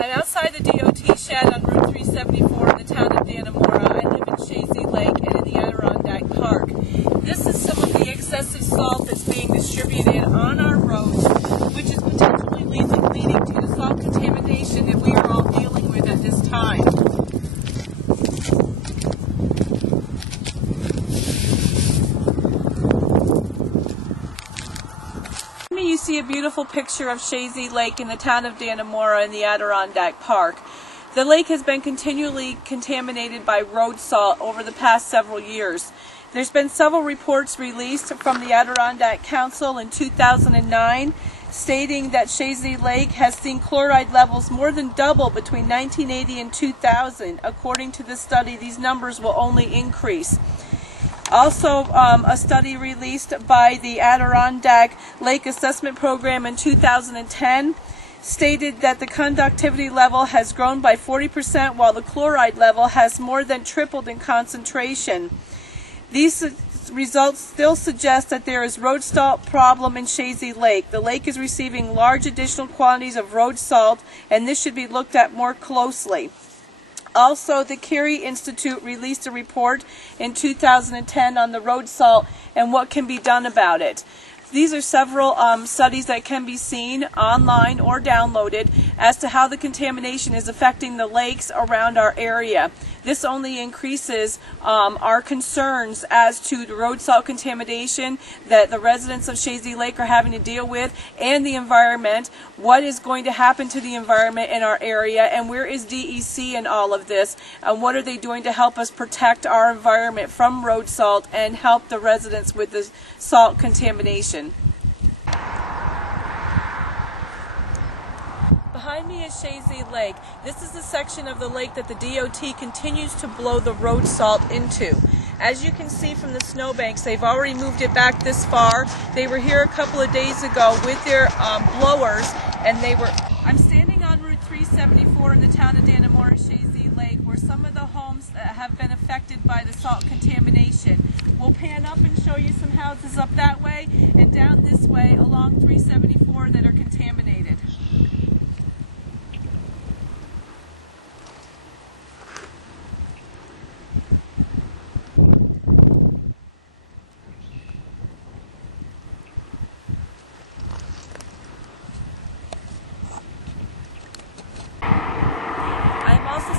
I'm outside the DOT shed on Route 374 in the town of Dannemora. I live in Chazy Lake and in the Adirondack Park. This is some of the excessive salt that's being distributed on our roads, which is potentially leading to the salt contamination that we are all dealing with at this time. You see a beautiful picture of Chazy Lake in the town of Dannemora in the Adirondack Park. The lake has been continually contaminated by road salt over the past several years. There's been several reports released from the Adirondack Council in 2009 stating that Chazy Lake has seen chloride levels more than double between 1980 and 2000. According to this study, these numbers will only increase. Also, a study released by the Adirondack Lake Assessment Program in 2010 stated that the conductivity level has grown by 40% while the chloride level has more than tripled in concentration. These results still suggest that there is road salt problem in Chazy Lake. The lake is receiving large additional quantities of road salt, and this should be looked at more closely. Also, the Carey Institute released a report in 2010 on the road salt and what can be done about it. These are several studies that can be seen online or downloaded as to how the contamination is affecting the lakes around our area. This only increases our concerns as to the road salt contamination that the residents of Chazy Lake are having to deal with, and the environment. What is going to happen to the environment in our area, and where is DEC in all of this, and what are they doing to help us protect our environment from road salt and help the residents with the salt contamination. Behind me is Chazy Lake. This is the section of the lake that the DOT continues to blow the road salt into. As you can see from the snowbanks, they've already moved it back this far. They were here a couple of days ago with their blowers, and I'm standing on Route 374 in the town of Dannemora, Chazy Lake, where some of the homes have been affected by the salt contamination. We'll pan up and show you some houses up that way and down this way along 374 that are contaminated.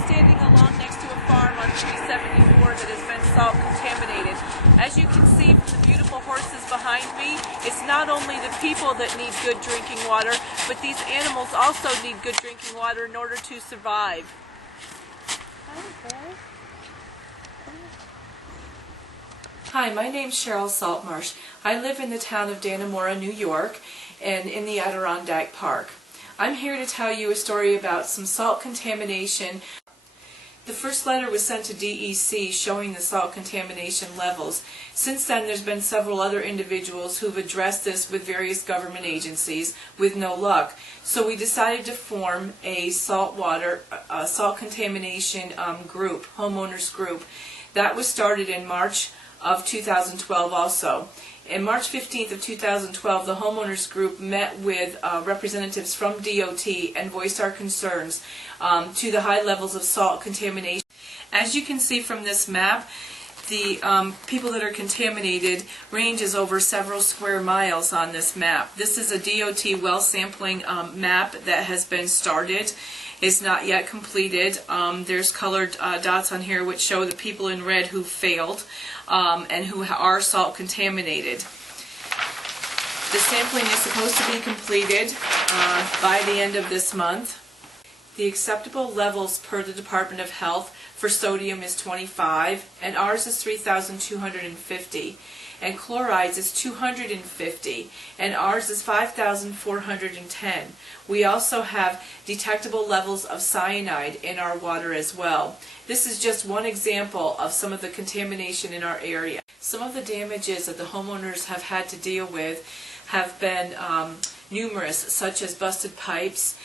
Standing along next to a farm on 374 that has been salt contaminated. As you can see from the beautiful horses behind me, it's not only the people that need good drinking water, but these animals also need good drinking water in order to survive. Hi, my name's Cheryl Saltmarsh. I live in the town of Dannemora, New York, and in the Adirondack Park. I'm here to tell you a story about some salt contamination. The first letter was sent to DEC showing the salt contamination levels. Since then, there's been several other individuals who've addressed this with various government agencies with no luck. So we decided to form a salt contamination group, homeowners group. That was started in March of 2012 also. In March 15th of 2012, the homeowners group met with representatives from DOT and voiced our concerns to the high levels of salt contamination. As you can see from this map, the people that are contaminated ranges over several square miles on this map. This is a DOT well sampling map that has been started. It's not yet completed. There's colored dots on here which show the people in red who failed and who are salt contaminated. The sampling is supposed to be completed by the end of this month. The acceptable levels per the Department of Health for sodium is 25, and ours is 3,250. And chlorides is 250, and ours is 5,410. We also have detectable levels of cyanide in our water as well. This is just one example of some of the contamination in our area. Some of the damages that the homeowners have had to deal with have been numerous, such as busted pipes,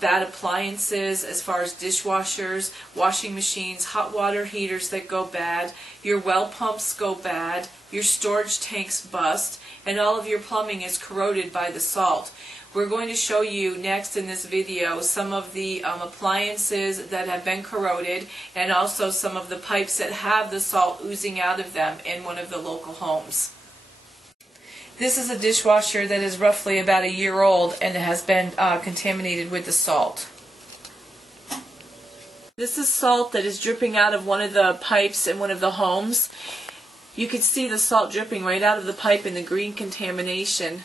bad appliances as far as dishwashers, washing machines, hot water heaters that go bad, your well pumps go bad, your storage tanks bust, and all of your plumbing is corroded by the salt. We're going to show you next in this video some of the appliances that have been corroded, and also some of the pipes that have the salt oozing out of them in one of the local homes. This is a dishwasher that is roughly about a year old and it has been contaminated with the salt. This is salt that is dripping out of one of the pipes in one of the homes. You can see the salt dripping right out of the pipe in the green contamination.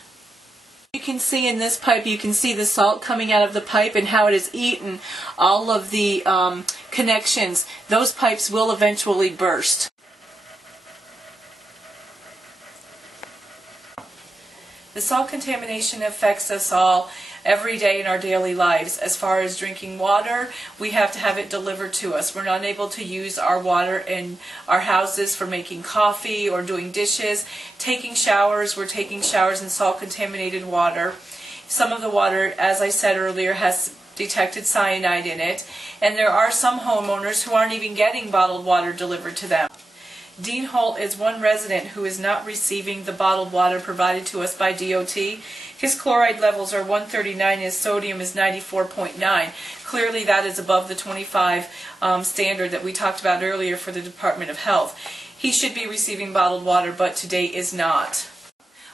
You can see in this pipe, you can see the salt coming out of the pipe and how it has eaten all of the connections. Those pipes will eventually burst. The salt contamination affects us all every day in our daily lives. As far as drinking water, we have to have it delivered to us. We're not able to use our water in our houses for making coffee or doing dishes. Taking showers, we're taking showers in salt contaminated water. Some of the water, as I said earlier, has detected cyanide in it, and there are some homeowners who aren't even getting bottled water delivered to them. Dean Holt is one resident who is not receiving the bottled water provided to us by DOT. His chloride levels are 139, his sodium is 94.9. Clearly that is above the 25 standard that we talked about earlier for the Department of Health. He should be receiving bottled water, but today is not.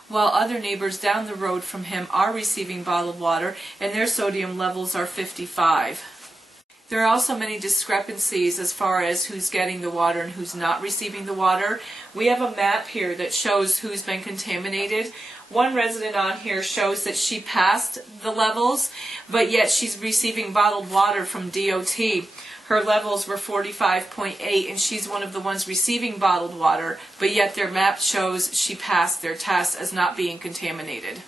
While other neighbors down the road from him are receiving bottled water and their sodium levels are 55. There are also many discrepancies as far as who's getting the water and who's not receiving the water. We have a map here that shows who's been contaminated. One resident on here shows that she passed the levels, but yet she's receiving bottled water from DOT. Her levels were 45.8, and she's one of the ones receiving bottled water, but yet their map shows she passed their test as not being contaminated.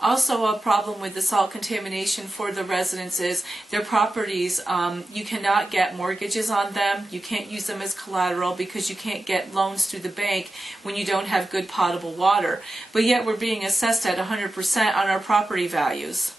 Also, a problem with the salt contamination for the residents is their properties, you cannot get mortgages on them. You can't use them as collateral because you can't get loans through the bank when you don't have good potable water. But yet we're being assessed at 100% on our property values.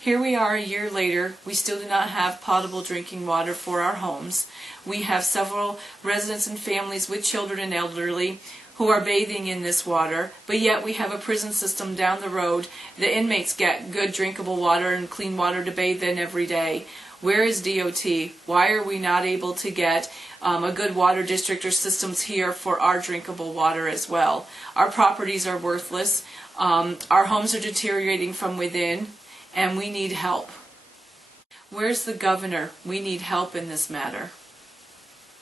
Here we are a year later. We still do not have potable drinking water for our homes. We have several residents and families with children and elderly who are bathing in this water, but yet we have a prison system down the road. The inmates get good drinkable water and clean water to bathe in every day. Where is DOT? Why are we not able to get a good water district or systems here for our drinkable water as well? Our properties are worthless. Our homes are deteriorating from within, and we need help. Where's the governor? We need help in this matter.